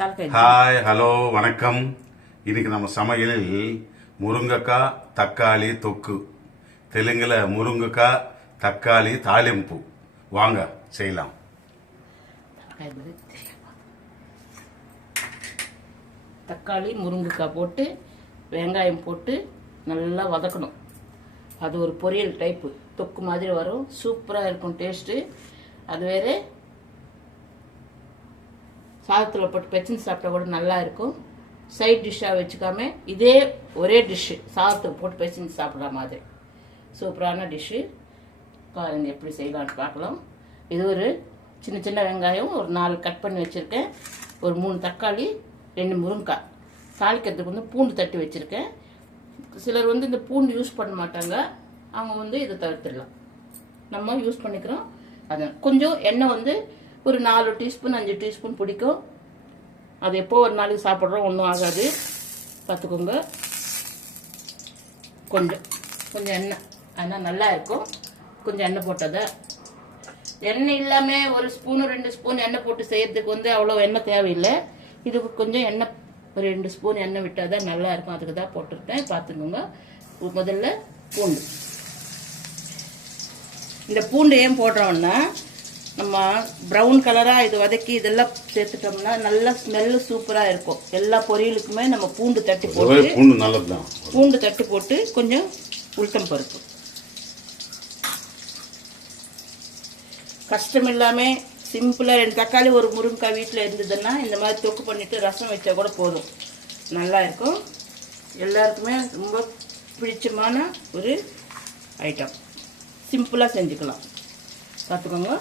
Hi hello வணக்கம். இன்னைக்கு நம்ம சமையலில் முருங்கைக்காய் தக்காளி தொக்கு, தெலுங்குல முருங்கைக்காய் தக்காளி தாளிம்பு. வாங்க செய்யலாம். தக்காளி முருங்கைக்காய் போட்டு வெங்காயம் போட்டு நல்லா வதக்கணும். அது ஒரு பொரியல் டைப்பு தொக்கு மாதிரி வரும். சூப்பராக இருக்கும் டேஸ்ட்டு. அது வேறு சாதத்தில் போட்டு பெச்சின்னு சாப்பிட்டா கூட நல்லா இருக்கும். சைட் டிஷ்ஷாக வச்சுக்காம இதே ஒரே டிஷ்ஷு சாதத்துக்கு போட்டு பெச்சின்னு சாப்பிட்ற மாதிரி சூப்பரான டிஷ்ஷு. பாருங்க எப்படி செய்யலான்னு பார்க்கலாம். இது ஒரு சின்ன சின்ன வெங்காயம் ஒரு 4 கட் பண்ணி வச்சுருக்கேன். ஒரு 3 தக்காளி, 2 முருங்கைக்காய். தாளிக்கிறதுக்கு பூண்டு தட்டி வச்சுருக்கேன். சிலர் இந்த பூண்டு யூஸ் பண்ண மாட்டாங்க, அவங்க இதை தவிர்த்துடலாம். நம்ம யூஸ் பண்ணிக்கிறோம். அது கொஞ்சம் எண்ணெய் ஒரு 4 டீஸ்பூன் 5 டீஸ்பூன் பிடிக்கும். அது எப்போ ஒரு நாளைக்கு சாப்பிட்றோம், ஒன்றும் ஆகாது, பார்த்துக்கோங்க. கொஞ்சம் எண்ணெய் ஆனால் நல்லா இருக்கும். கொஞ்சம் எண்ணெய் போட்டதை எண்ணெய் இல்லாமல் ஒரு ஸ்பூனு 2 ஸ்பூன் எண்ணெய் போட்டு செய்யறதுக்கு அவ்வளோ எண்ணெய் தேவையில்லை. இதுக்கு கொஞ்சம் எண்ணெய் ஒரு 2 ஸ்பூன் எண்ணெய் விட்டால் தான் நல்லா இருக்கும். அதுக்கு தான் போட்டுருக்கேன். பார்த்துக்கோங்க. முதல்ல பூண்டு. இந்த பூண்டு ஏன் போடுறோம்னா, நம்ம ப்ரௌன் கலராக இது வதக்கி இதெல்லாம் சேர்த்துட்டோம்னா நல்லா ஸ்மெல்லு சூப்பராக இருக்கும். எல்லா பொரியலுக்குமே நம்ம பூண்டு தட்டி போட்டு பூண்டு தட்டி போட்டு கொஞ்சம் உளுத்தம் பருப்பு. கஷ்டம் இல்லாமல் சிம்பிளாக 2 தக்காளி ஒரு முருங்கைக்காய் வீட்டில் இருந்ததுன்னா இந்த மாதிரி தொக்கு பண்ணிவிட்டு ரசம் வச்சா கூட போதும், நல்லா இருக்கும். எல்லாருக்குமே ரொம்ப பிடிச்சமான ஒரு ஐட்டம். சிம்பிளாக செஞ்சுக்கலாம். பார்த்துக்கோங்க.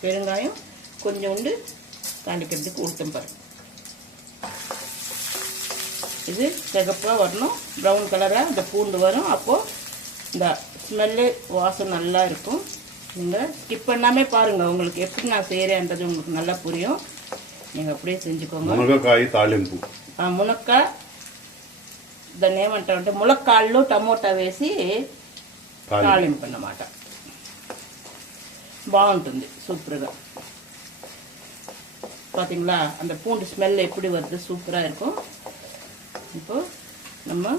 பெருங்காயம் கொஞ்சோண்டு, தாளிக்கிறதுக்கு உளுத்தம் பருப்பு. இது சிகப்பாக வரணும், ப்ரௌன் கலராக இந்த பூண்டு வரும். அப்போது இந்த ஸ்மெல்லு வாசம் நல்லா இருக்கும். நீங்கள் ஸ்கிப் பண்ணாமல் பாருங்கள், உங்களுக்கு எப்படி நான் செய்கிறேன்றது உங்களுக்கு நல்லா புரியும். நீங்கள் அப்படியே செஞ்சுக்கோங்க. మునక్కాయ తాలింపు. మునక్కాయ దాన్ని ఏమంటారంటే ములక్కాళ్ళు టమోటా వేసి తాలింపు అన్నమాట. బాగుంటుంది సూపర్గా. பார்த்தீங்களா அந்த பூண்டு ஸ்மெல் எப்படி வருது, சூப்பராக இருக்கும். இப்போ நம்ம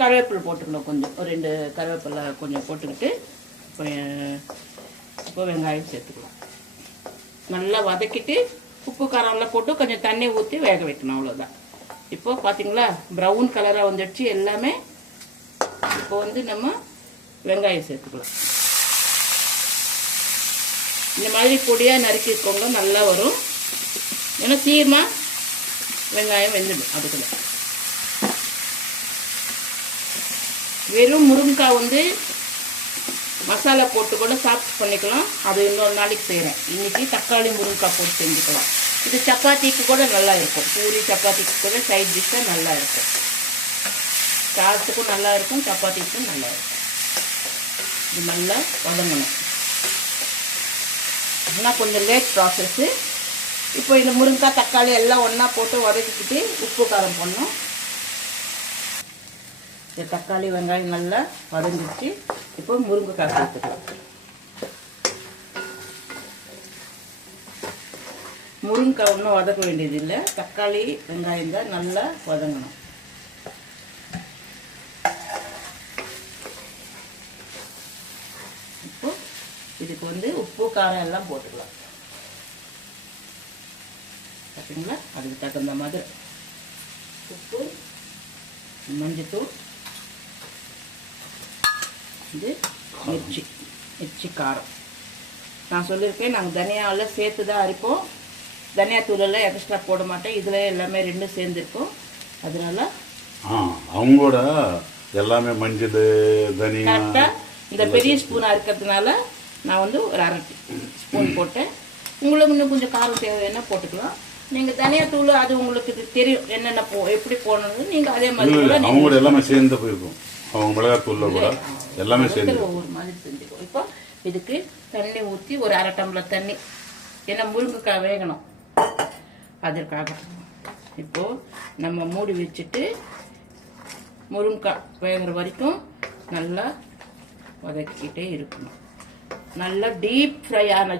கருவேப்பிலை போட்டுக்கணும். கொஞ்சம் ஒரு 2 கருவேப்பிலை கொஞ்சம் போட்டுக்கிட்டு இப்போ வெங்காயம் சேர்த்துக்கலாம். நல்லா வதக்கிட்டு உப்பு காரம்லாம் போட்டு கொஞ்சம் தண்ணி ஊற்றி வேக வைக்கணும், அவ்வளோதான். இப்போ பார்த்தீங்களா ப்ரௌன் கலராக வந்துடுச்சு எல்லாமே. இப்போ நம்ம வெங்காயம் சேர்த்துக்கலாம். இந்த மாதிரி பொடியாக நறுக்கிக்கோங்க, நல்லா வரும். ஏன்னா சீக்கிரமாக வெங்காயம் வெந்துடும். அதுக்குள்ள வெறும் முருங்கைக்காய் மசாலா போட்டு கூட சாப்பிட்டு பண்ணிக்கலாம். அது இன்னொரு நாளைக்கு செய்கிறேன். இன்றைக்கி தக்காளி முருங்கைக்காய் போட்டு செஞ்சுக்கலாம். இது சப்பாத்திக்கு கூட நல்லா இருக்கும். பூரி சப்பாத்திக்கு கூட சைட் டிஷ்ஷாக நல்லா இருக்கும். சாதத்துக்கும் நல்லா இருக்கும், சப்பாத்திக்கும் நல்லா இருக்கும். இது நல்லா வதங்கணும். ஆனால் கொஞ்சம் லேட் ப்ராசஸ்ஸு. இப்போ இந்த முருங்கைக்காய் தக்காளி எல்லாம் ஒன்றா போட்டு வதக்கிக்கிட்டு உப்பு காரம் போடணும். இந்த தக்காளி வெங்காயம் நல்லா வதங்கிடுச்சு. இப்போ முருங்கைக்காய் சேர்த்துக்கலாம். முருங்கைக்காய் ஒன்றும் வதக்க வேண்டியதில்லை, தக்காளி வெங்காயம் தான் நல்லா வதங்கணும். இப்போ இதுக்கு உப்பு காரம் எல்லாம் போட்டுக்கலாம். பார்த்தீங்களா, அதுக்கு தகுந்த மாதிரி உப்பு, மஞ்சத்தூள், இது மிர்ச்சி காரம். நான் சொல்லியிருக்கேன், நாங்கள் தனியாவில் சேர்த்து தான் அரைப்போம். தனியாத்தூளெல்லாம் எக்ஸ்ட்ரா போட மாட்டேன். இதில் எல்லாமே 2 சேர்ந்துருக்கும். அதனால அவங்களோட எல்லாமே மஞ்சள் தனியா கரெக்டாக இந்த பெரிய ஸ்பூனாக இருக்கிறதுனால நான் ஒரு 1/2 ஸ்பூன் போட்டேன். உங்களுக்கு இன்னும் கொஞ்சம் காரம் தேவைன்னா போட்டுக்கலாம். நீங்கள் தனியாத்தூள் அது உங்களுக்கு தெரியும் என்னென்ன எப்படி போடணும்னு. நீங்கள் அதே மாதிரி அவங்களோட எல்லாமே சேர்ந்து போயிருக்கும். அவங்க மிளகாத்தூளில் கூட எல்லாமே சேர்ந்து ஒவ்வொரு மாதிரி செஞ்சுக்கோ. இப்போ இதுக்கு தண்ணி ஊற்றி ஒரு 1/2 டம்ளர் தண்ணி, ஏன்னா முருங்கைக்காய் வேகணும் அதற்காக. இப்போது நம்ம மூடி வச்சுட்டு முருங்கைக்காய் வேகிற வரைக்கும் நல்லா வதக்கிக்கிட்டே இருக்கணும். நல்லா டீப் ஃப்ரை ஆன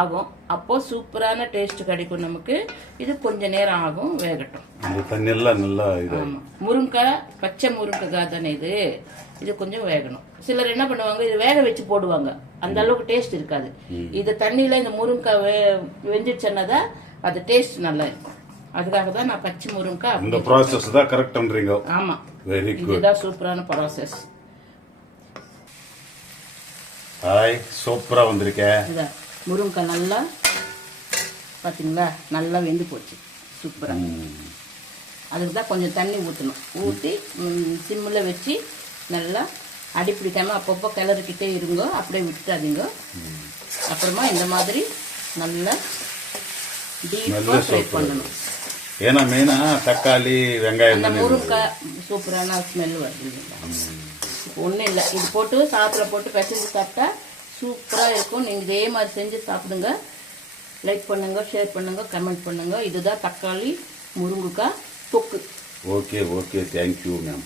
ஆகும். அப்போது சூப்பரான டேஸ்ட் கிடைக்கும் நமக்கு. இது கொஞ்சம் நேரம் ஆகும், வேகட்டும். அந்த தண்ணியெல்லாம் நல்லா இது. ஆமாம், முருங்காய் பச்சை முருங்கைக்காய் தானே இது. இது கொஞ்சம் வேகணும். சிலர் என்ன பண்ணுவாங்க, இது வேக வச்சு போடுவாங்க, அந்த அளவுக்கு டேஸ்ட் இருக்காது. இது தண்ணியில் இந்த முருங்காய் வெந்துச்சுன்னா தான் அது டேஸ்ட் நல்லா இருக்கும். அதுக்காக தான் நான் பச்சை முருங்காய். இந்த ப்ராசஸ் தான் கரெக்ட்ன்றீங்க. ஆமாம், வெரி குட். இதுதான் சூப்பரான ப்ராசஸ். ஹாய், சூப்பரா வந்திருக்கேன். இதான் முருங்காய் நல்லா பார்த்தீங்களா, நல்லா வெந்து போச்சு சூப்பராக. அதுக்கு தான் கொஞ்சம் தண்ணி ஊற்றணும். ஊற்றி சிம்மில் வச்சு நல்லா அடிப்பிடிக்காமல் அப்பப்போ கிளறிக்கிட்டே இருங்க, அப்படியே விட்டுறாதீங்க. அப்புறமா இந்த மாதிரி நல்லா டீப்பாக ஃப்ரை பண்ணணும். ஏன்னா மெயினாக தக்காளி வெங்காயம் அந்த முருங்காய் சூப்பரான ஸ்மெல் வருது. ஒன்றும் இல்லை, இது போட்டு சாப்பில் போட்டு பிசைஞ்சு சாப்பிட்டா சூப்பராக இருக்கும். நீங்கள் இதே மாதிரி செஞ்சு சாப்பிடுங்க. லைக் பண்ணுங்க, ஷேர் பண்ணுங்க, கமெண்ட் பண்ணுங்க. இதுதான் தக்காளி முருங்கைக்காய் தொக்கு. Okay okay, thank you ma'am.